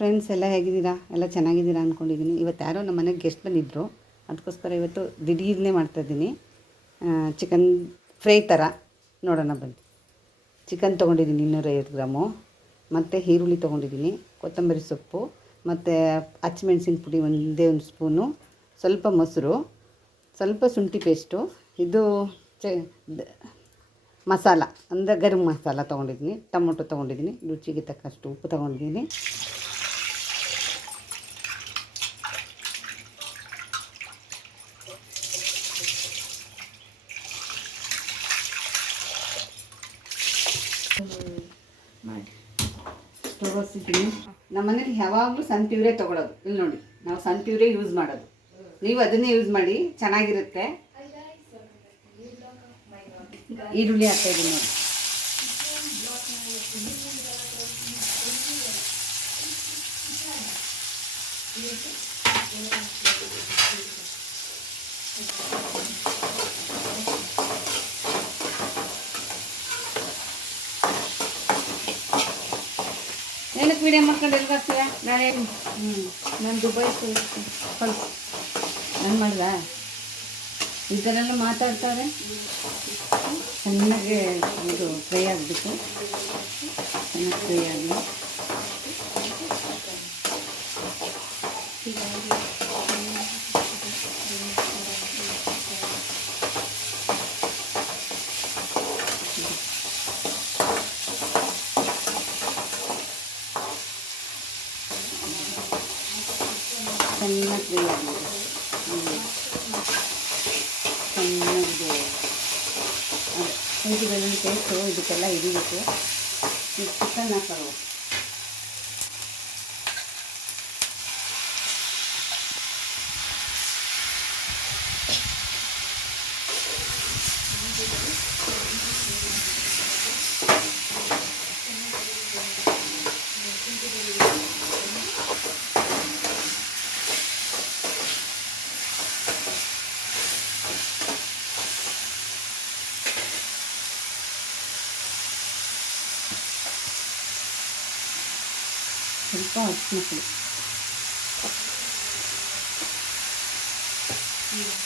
Friends, ಎಲ್ಲ ಹೇಗಿದ್ದೀರಾ? ಎಲ್ಲ ಚೆನ್ನಾಗಿದ್ದೀರಾ ಅಂದ್ಕೊಂಡಿದ್ದೀನಿ. ಇವತ್ತು ಯಾರೋ ನಮ್ಮ ಮನೆಗೆ ಗೆಸ್ಟ್ ಬಂದಿದ್ದರು, ಅದಕ್ಕೋಸ್ಕರ ಇವತ್ತು ದಿಢೀರ್ನೇ ಮಾಡ್ತಾಯಿದ್ದೀನಿ. ಚಿಕನ್ ಫ್ರೈ ಥರ ನೋಡೋಣ ಬನ್ನಿ. ಚಿಕನ್ ತೊಗೊಂಡಿದ್ದೀನಿ 250 ಗ್ರಾಮು, ಮತ್ತು ಈರುಳ್ಳಿ ತೊಗೊಂಡಿದ್ದೀನಿ, ಕೊತ್ತಂಬರಿ ಸೊಪ್ಪು, ಮತ್ತು ಹಸಿಮೆಣ್ಸಿನ ಪುಡಿ ಒಂದೇ ಒಂದು ಸ್ಪೂನು, ಸ್ವಲ್ಪ ಮೊಸರು, ಸ್ವಲ್ಪ ಶುಂಠಿ ಪೇಸ್ಟು, ಇದು ಮಸಾಲ ಅಂದರೆ ಗರಂ ಮಸಾಲ ತೊಗೊಂಡಿದ್ದೀನಿ, ಟೊಮೊಟೊ ತೊಗೊಂಡಿದ್ದೀನಿ, ರುಚಿಗೆ ತಕ್ಕಷ್ಟು ಉಪ್ಪು ತೊಗೊಂಡಿದ್ದೀನಿ. ತಗೋಸಿದ್ದೀನಿ. ನಮ್ಮ ಮನೇಲಿ ಯಾವಾಗಲೂ ಸನ್ ಪ್ಯೂರೇ ತೊಗೊಳೋದು. ಇಲ್ಲಿ ನೋಡಿ, ನಾವು ಸನ್ ಪ್ಯೂರೇ ಯೂಸ್ ಮಾಡೋದು. ನೀವು ಅದನ್ನೇ ಯೂಸ್ ಮಾಡಿ, ಚೆನ್ನಾಗಿರುತ್ತೆ. ಈರುಳ್ಳಿ ಹಾಕ್ತಾಯಿದ್ದೀನಿ ನೋಡಿ. ಏನಕ್ಕೆ ವಿಡಿಯೋ ಮಾಡ್ಕೊಂಡು ಎಲ್ಲಿ ಬರ್ತೀಯ? ನಾಳೆ ನಾನು ದುಬೈ ಕಳ್ಸಿ ನಾನು ಮಾಡ್ದ ಈ ಥರ ಎಲ್ಲ ಮಾತಾಡ್ತಾರೆ. ಚೆನ್ನಾಗಿ ಇದು ಫ್ರೈ ಆಗಬೇಕು, ಚೆನ್ನಾಗಿ ಫ್ರೈ ಆಗಲಿ. ಚೆನ್ನಾಗಿ ಫ್ರೈ ಆಗಲಿ. ಚೆನ್ನಾಗಿದೆ. ಶುಂಠಿ ಬೆಳ್ಳುಳ್ಳಿ ಪೇಸ್ಟು ಇದಕ್ಕೆಲ್ಲ ಹಿಡಿಬೇಕು. ಚಿಕನ್ ಹಾಕೋದು. ಸ್ವಲ್ಪ ಅರಿಶಿನ ಪುಡಿ,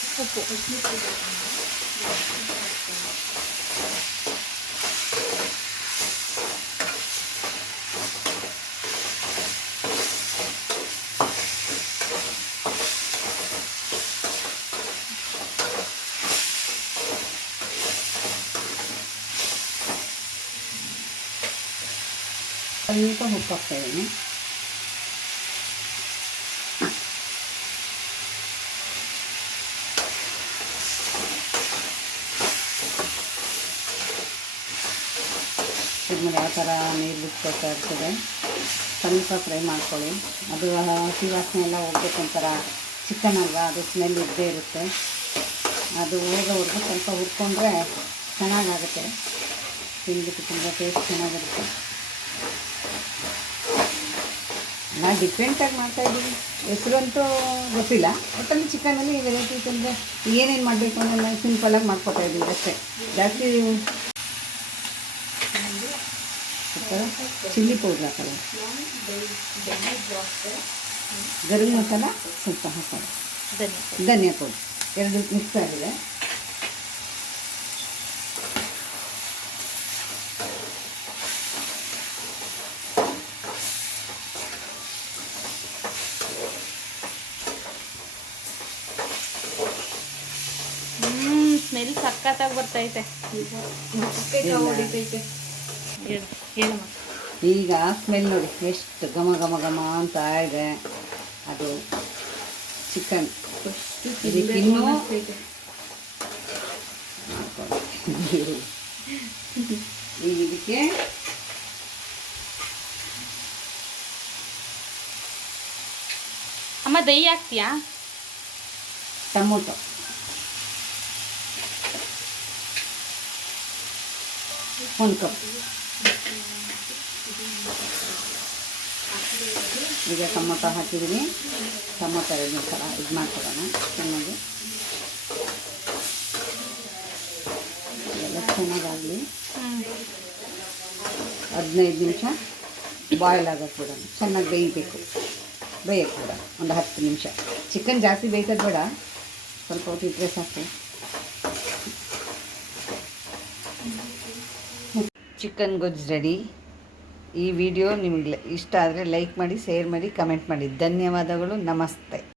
ಉಪ್ಪು, ಸ್ವಲ್ಪ ಉಪ್ಪು ಹಾಕ್ತಾಯಿದ್ದೀನಿ. ಇದ್ಮೇಲೆ ಯಾವ ಥರ ನೀರು ಬಿಟ್ಕೊಳ್ತಾ ಇರ್ತದೆ. ಸ್ವಲ್ಪ ಫ್ರೈ ಮಾಡ್ಕೊಳ್ಳಿ. ಅದು ಹಸಿ ವಾಸನೆ ಎಲ್ಲ ಹೋಗ್ಬೇಕು. ಒಂಥರ ಚಿಕನ್ ಅಲ್ವಾ, ಅದು ಸ್ಮೆಲ್ ಇದ್ದೇ ಇರುತ್ತೆ. ಅದು ಹೋಗೋವರೆಗೂ ಸ್ವಲ್ಪ ಹುರ್ಕೊಂಡ್ರೆ ಚೆನ್ನಾಗಾಗುತ್ತೆ. ತಿಂದ್ಬಿಟ್ಟು ತುಂಬ ಟೇಸ್ಟ್ ಚೆನ್ನಾಗಿರುತ್ತೆ. ನಾನು ಡಿಫ್ರೆಂಟಾಗಿ ಮಾಡ್ತಾಯಿದ್ದೀನಿ. ಹೆಸರಂತೂ ಗೊತ್ತಿಲ್ಲ. ಒಟ್ಟಲ್ಲಿ ಚಿಕನಲ್ಲಿ ವೆರೈಟೀಸ್ ಅಂದರೆ ಏನೇನು ಮಾಡಬೇಕು ಅಂದರೆ ನಾನು ಸಿಂಪಲಾಗಿ ಮಾಡ್ಕೊತಾಯಿದ್ದೀನಿ ಅಷ್ಟೇ. ಜಾಸ್ತಿ ಚಿಲ್ಲಿ ಪೌಡ್ರ್ ಹಾಕೋದು, ಗರಂ ಮಸಾಲ ಸ್ವಲ್ಪ ಹಾಕೋದು, ಧನಿಯಾ ಪೌಡ್ರ್ ಎರಡು ಮಿಕ್ಸ್ ಆಗಿದೆ. ಸ್ಮೆಲ್ ಸಕ್ಕತ್ತಾಗಿ ಬರ್ತೈತೆ. ಈಗ ಸ್ಮೆಲ್ ನೋಡಿ ಎಷ್ಟು ಘಮ ಘಮ ಘಮ ಅಂತ ಇದೆ. ಅದು ಚಿಕನ್ ಇನ್ನೂ ಈಗ ಇದಕ್ಕೆ ಅಮ್ಮ ದಹಿ ಹಾಕ್ತೀಯಾ? ಟೊಮೊಟೊ, ಒಂದು ಕಪ್. ಈಗ ಟೊಮೊಟೊ ಹಾಕಿದ್ದೀನಿ. ಟೊಮೊಟೊ 2 ಸಲ ಇದು ಮಾಡ್ಕೊಳ್ಳೋಣ ಚೆನ್ನಾಗಿ. ಎಲ್ಲ ಚೆನ್ನಾಗಾಗಲಿ. 15 ನಿಮಿಷ ಬಾಯ್ಲ್ ಆಗೋಕ್ಕೆ ಬಿಡೋಣ. ಚೆನ್ನಾಗಿ ಬೇಯಬೇಕು, ಬೇಯಕ್ಕೆ ಬಿಡ ಒಂದು 10 ನಿಮಿಷ. ಚಿಕನ್ ಜಾಸ್ತಿ ಬೇಯ್ತದೆ ಬೇಡ, ಸ್ವಲ್ಪ ಹೊತ್ತು ಇಟ್ಟರೆ ಸಾಕು. ಚಿಕನ್ ಗೊಜ್ಜು ರೆಡಿ. ಈ ವಿಡಿಯೋ ನಿಮಗೆ ಇಷ್ಟ ಆದರೆ ಲೈಕ್ ಮಾಡಿ, ಶೇರ್ ಮಾಡಿ, ಕಮೆಂಟ್ ಮಾಡಿ. ಧನ್ಯವಾದಗಳು. ನಮಸ್ತೆ.